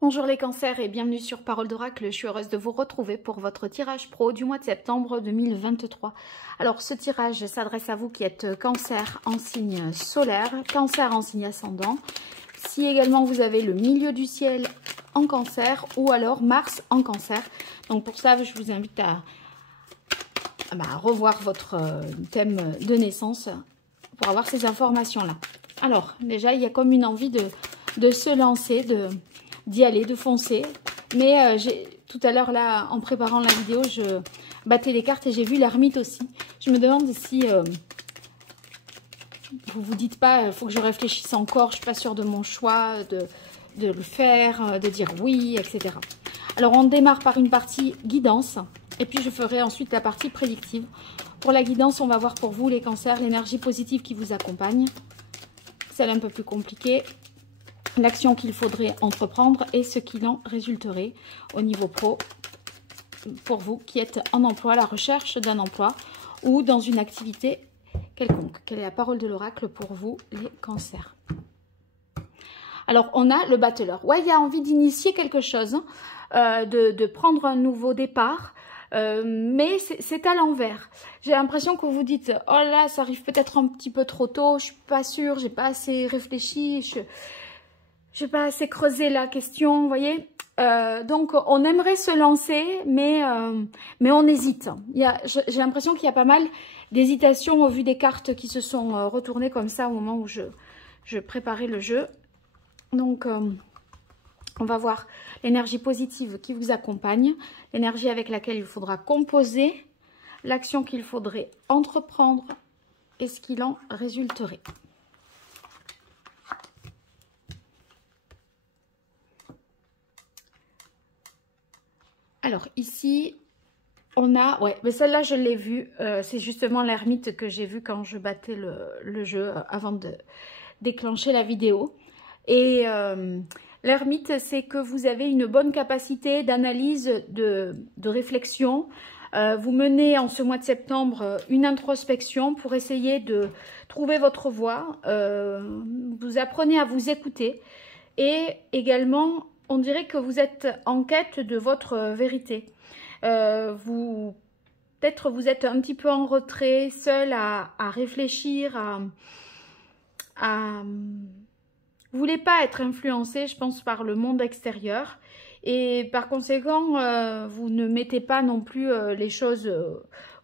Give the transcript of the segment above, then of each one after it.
Bonjour les cancers et bienvenue sur Parole d'Oracle. Je suis heureuse de vous retrouver pour votre tirage pro du mois de septembre 2023. Alors ce tirage s'adresse à vous qui êtes cancer en signe solaire, cancer en signe ascendant. Si également vous avez le milieu du ciel en cancer ou alors Mars en cancer. Donc pour ça je vous invite à revoir votre thème de naissance pour avoir ces informations là. Alors déjà il y a comme une envie de se lancer, d'y aller, de foncer. Mais tout à l'heure, là, en préparant la vidéo, je battais les cartes et j'ai vu l'ermite aussi. Je me demande si vous vous dites pas, il faut que je réfléchisse encore, je suis pas sûre de mon choix, de le faire, de dire oui, etc. Alors, on démarre par une partie guidance et puis je ferai ensuite la partie prédictive. Pour la guidance, on va voir pour vous, les cancers, l'énergie positive qui vous accompagne. Celle un peu plus compliquée. L'action qu'il faudrait entreprendre et ce qu'il en résulterait au niveau pro pour vous qui êtes en emploi, à la recherche d'un emploi ou dans une activité quelconque. Quelle est la parole de l'oracle pour vous, les cancers? Alors, on a le battleur. Ouais, il y a envie d'initier quelque chose, de prendre un nouveau départ, mais c'est à l'envers. J'ai l'impression que vous vous dites, oh là, ça arrive peut-être un petit peu trop tôt, je suis pas sûre, j'ai pas assez réfléchi, je n'ai pas assez creusé la question, vous voyez. Donc, on aimerait se lancer, mais on hésite. J'ai l'impression qu'il y a pas mal d'hésitation au vu des cartes qui se sont retournées comme ça au moment où je préparais le jeu. Donc, on va voir l'énergie positive qui vous accompagne, l'énergie avec laquelle il faudra composer, l'action qu'il faudrait entreprendre et ce qu'il en résulterait. Alors ici, on a, ouais, mais celle-là je l'ai vue, c'est justement l'ermite que j'ai vue quand je battais le jeu avant de déclencher la vidéo. Et l'ermite, c'est que vous avez une bonne capacité d'analyse, de réflexion. Vous menez en ce mois de septembre une introspection pour essayer de trouver votre voie. Vous apprenez à vous écouter et également on dirait que vous êtes en quête de votre vérité. Peut-être vous êtes un petit peu en retrait, seul à réfléchir, vous voulez pas être influencé, je pense, par le monde extérieur. Et par conséquent, vous ne mettez pas non plus les choses,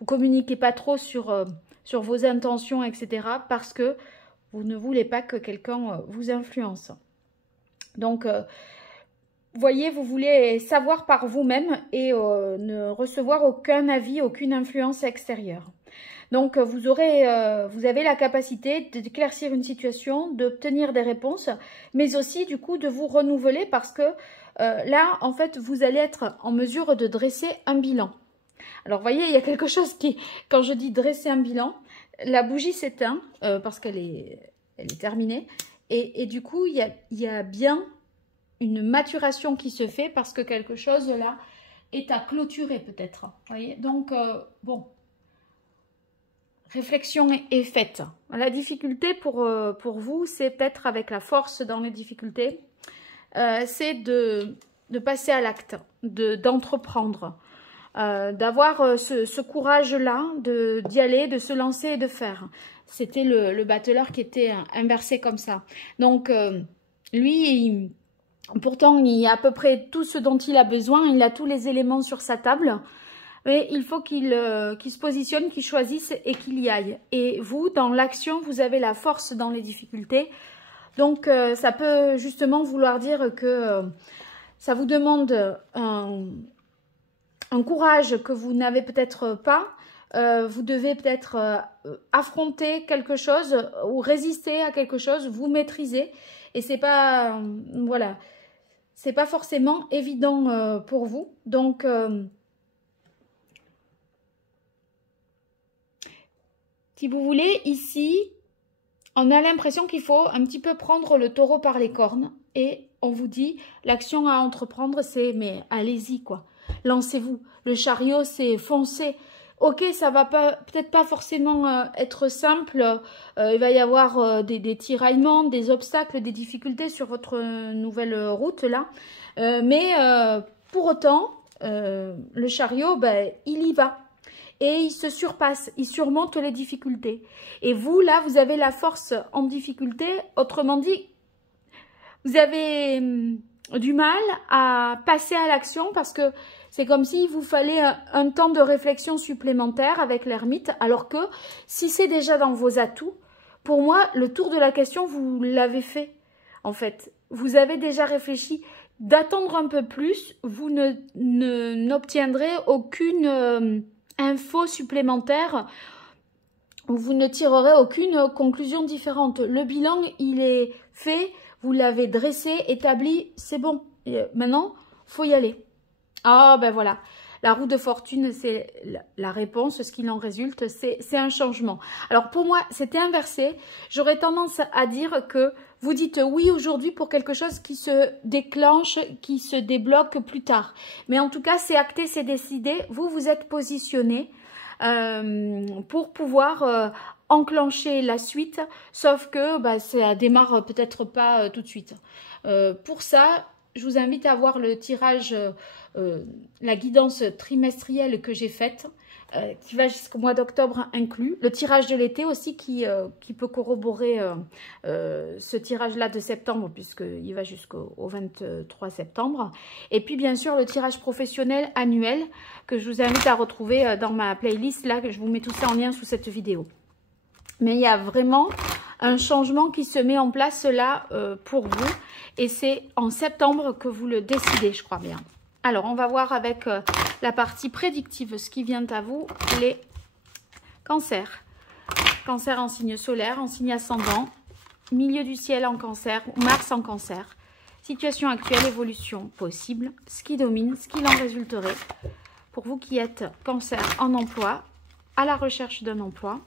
vous communiquez pas trop sur vos intentions, etc. Parce que vous ne voulez pas que quelqu'un vous influence. Donc, voyez, vous voulez savoir par vous-même et ne recevoir aucun avis, aucune influence extérieure. Donc, vous avez la capacité d'éclaircir une situation, d'obtenir des réponses, mais aussi, du coup, de vous renouveler parce que là, en fait, vous allez être en mesure de dresser un bilan. Alors, vous voyez, il y a quelque chose qui, quand je dis dresser un bilan, la bougie s'éteint parce qu'elle est terminée. Et du coup, il y a bien une maturation qui se fait parce que quelque chose là est à clôturer peut-être. Voyez, donc bon, réflexion est faite. La difficulté pour vous, c'est peut-être avec la force dans les difficultés, c'est de passer à l'acte, d'entreprendre, d'avoir ce courage-là, d'y aller, de se lancer et de faire. C'était le battleur qui était inversé comme ça. Donc, lui, pourtant, il y a à peu près tout ce dont il a besoin. Il a tous les éléments sur sa table. Mais il faut qu'il se positionne, qu'il choisisse et qu'il y aille. Et vous, dans l'action, vous avez la force dans les difficultés. Donc, ça peut justement vouloir dire que ça vous demande un courage que vous n'avez peut-être pas. Vous devez peut-être affronter quelque chose ou résister à quelque chose, vous maîtriser. Et c'est pas, voilà, c'est pas forcément évident pour vous. Donc, si vous voulez, ici, on a l'impression qu'il faut un petit peu prendre le taureau par les cornes. Et on vous dit, l'action à entreprendre, c'est, mais allez-y, quoi. Lancez-vous. Le chariot, c'est foncer. ok, ça va peut-être pas forcément être simple. Il va y avoir des tiraillements, des obstacles, des difficultés sur votre nouvelle route là. Mais pour autant, le chariot, ben, il y va. Et il se surpasse, il surmonte les difficultés. Et vous, là, vous avez la force en difficulté. Autrement dit, vous avez du mal à passer à l'action parce que c'est comme s'il vous fallait un temps de réflexion supplémentaire avec l'ermite. Alors que si c'est déjà dans vos atouts, pour moi, le tour de la question, vous l'avez fait. En fait, vous avez déjà réfléchi. D'attendre un peu plus, vous n'obtiendrez aucune info supplémentaire, vous ne tirerez aucune conclusion différente. Le bilan, il est fait, vous l'avez dressé, établi, c'est bon. Et maintenant, faut y aller. Ah ben voilà, la roue de fortune, c'est la réponse, ce qu'il en résulte, c'est un changement. Alors pour moi, c'était inversé. J'aurais tendance à dire que vous dites oui aujourd'hui pour quelque chose qui se déclenche, qui se débloque plus tard. Mais en tout cas, c'est acté, c'est décidé. Vous, vous êtes positionné pour pouvoir enclencher la suite. Sauf que bah, ça démarre peut-être pas tout de suite. Pour ça, je vous invite à voir le tirage, la guidance trimestrielle que j'ai faite. Qui va jusqu'au mois d'octobre inclus. Le tirage de l'été aussi qui peut corroborer ce tirage-là de septembre puisqu'il va jusqu'au 23 septembre. Et puis bien sûr le tirage professionnel annuel que je vous invite à retrouver dans ma playlist. Là, je vous mets tout ça en lien sous cette vidéo. Mais il y a vraiment un changement qui se met en place là pour vous. Et c'est en septembre que vous le décidez, je crois bien. Alors, on va voir avec la partie prédictive, ce qui vient à vous, les cancers. Cancer en signe solaire, en signe ascendant, milieu du ciel en cancer, Mars en cancer. Situation actuelle, évolution possible, ce qui domine, ce qu'il en résulterait. Pour vous qui êtes cancer en emploi, à la recherche d'un emploi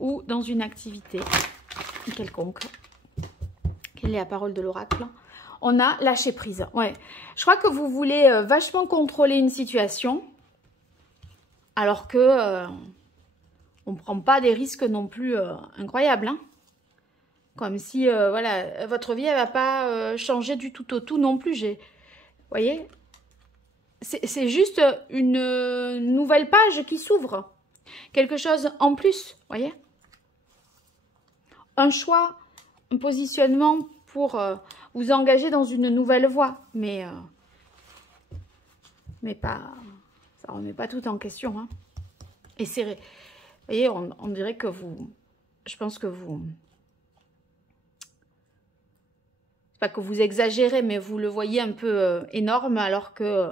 ou dans une activité quelconque. Quelle est la parole de l'oracle ? On a lâché prise. Ouais. Je crois que vous voulez vachement contrôler une situation alors que on ne prend pas des risques non plus incroyables. Hein. Comme si voilà, votre vie ne va pas changer du tout au tout non plus. Vous voyez, c'est juste une nouvelle page qui s'ouvre. Quelque chose en plus. Vous voyez, un choix, un positionnement pour vous engager dans une nouvelle voie, mais pas, ça remet pas tout en question. Hein. Et c'est, vous voyez, on dirait que vous, je pense que vous, c'est pas que vous exagérez, mais vous le voyez un peu énorme, alors que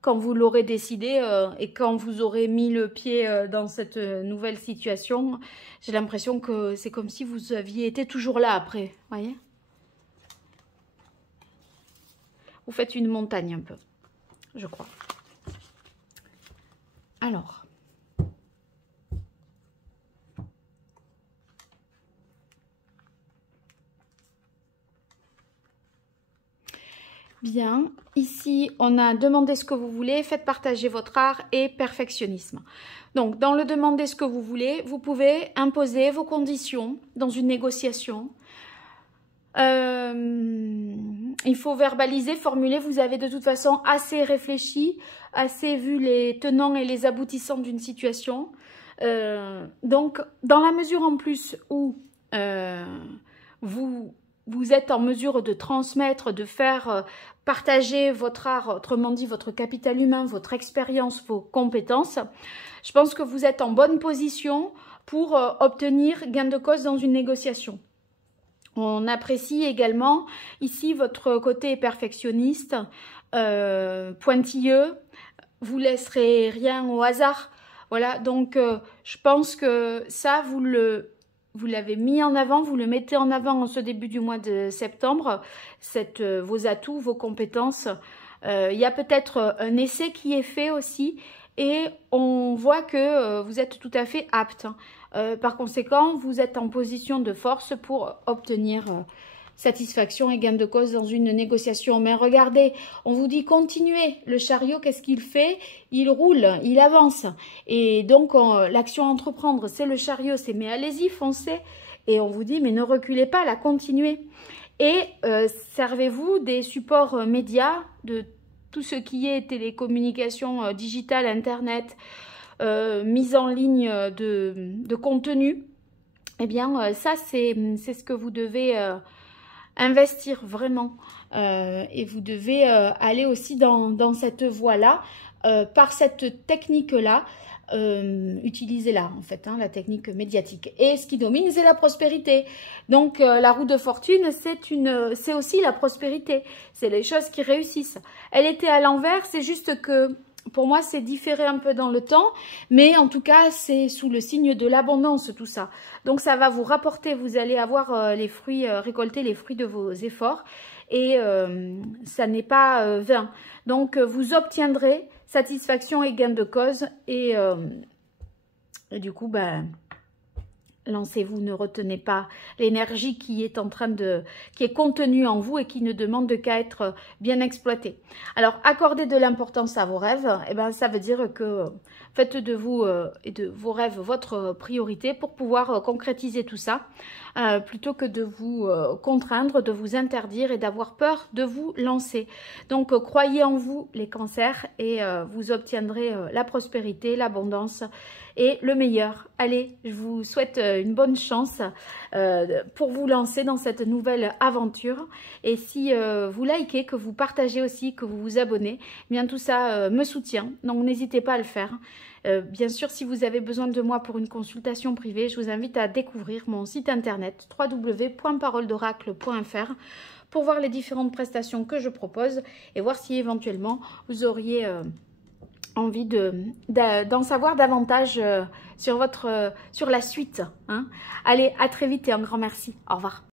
quand vous l'aurez décidé et quand vous aurez mis le pied dans cette nouvelle situation, j'ai l'impression que c'est comme si vous aviez été toujours là après, vous voyez. Vous faites une montagne un peu, je crois. Alors. Bien. Ici, on a demandé ce que vous voulez, faites partager votre art et perfectionnisme. Donc, dans le demander ce que vous voulez, vous pouvez imposer vos conditions dans une négociation. Il faut verbaliser, formuler, vous avez de toute façon assez réfléchi, assez vu les tenants et les aboutissants d'une situation. Donc, dans la mesure en plus où vous êtes en mesure de transmettre, de faire partager votre art, autrement dit votre capital humain, votre expérience, vos compétences, je pense que vous êtes en bonne position pour obtenir gain de cause dans une négociation. On apprécie également ici votre côté perfectionniste, pointilleux, vous laisserez rien au hasard. Voilà, donc je pense que ça, vous l'avez mis en avant, vous le mettez en avant en ce début du mois de septembre, vos atouts, vos compétences. Il y a peut-être un essai qui est fait aussi et on voit que vous êtes tout à fait apte. Par conséquent, vous êtes en position de force pour obtenir satisfaction et gain de cause dans une négociation. Mais regardez, on vous dit continuez. Le chariot, qu'est-ce qu'il fait? Il roule, il avance. Et donc, l'action à entreprendre, c'est le chariot, c'est mais allez-y, foncez. Et on vous dit, mais ne reculez pas, là, continuez. Et servez-vous des supports médias, de tout ce qui est télécommunications digitales, Internet, mise en ligne de contenu. Eh bien, ça, c'est ce que vous devez investir vraiment. Et vous devez aller aussi dans cette voie-là, par cette technique-là. Utilisez-la en fait, hein, la technique médiatique. Et ce qui domine, c'est la prospérité. Donc, la roue de fortune, c'est aussi la prospérité. C'est les choses qui réussissent. Elle était à l'envers, c'est juste que pour moi, c'est différé un peu dans le temps, mais en tout cas, c'est sous le signe de l'abondance, tout ça. Donc, ça va vous rapporter, vous allez avoir les fruits, récolter les fruits de vos efforts, et ça n'est pas vain. Donc, vous obtiendrez satisfaction et gain de cause, et du coup, ben, lancez-vous, ne retenez pas l'énergie qui est qui est contenue en vous et qui ne demande qu'à être bien exploitée. Alors, accordez de l'importance à vos rêves, et ben, ça veut dire que faites de vous et de vos rêves votre priorité pour pouvoir concrétiser tout ça, plutôt que de vous contraindre, de vous interdire et d'avoir peur de vous lancer. Donc, croyez en vous, les cancers, et vous obtiendrez la prospérité, l'abondance et le meilleur. Allez, je vous souhaite une bonne chance pour vous lancer dans cette nouvelle aventure. Et si vous likez, que vous partagez aussi, que vous vous abonnez, eh bien tout ça me soutient. Donc n'hésitez pas à le faire. Bien sûr, si vous avez besoin de moi pour une consultation privée, je vous invite à découvrir mon site internet www.paroledoracle.fr pour voir les différentes prestations que je propose et voir si éventuellement vous auriez envie d'en savoir davantage sur la suite. Hein. Allez, à très vite et un grand merci. Au revoir.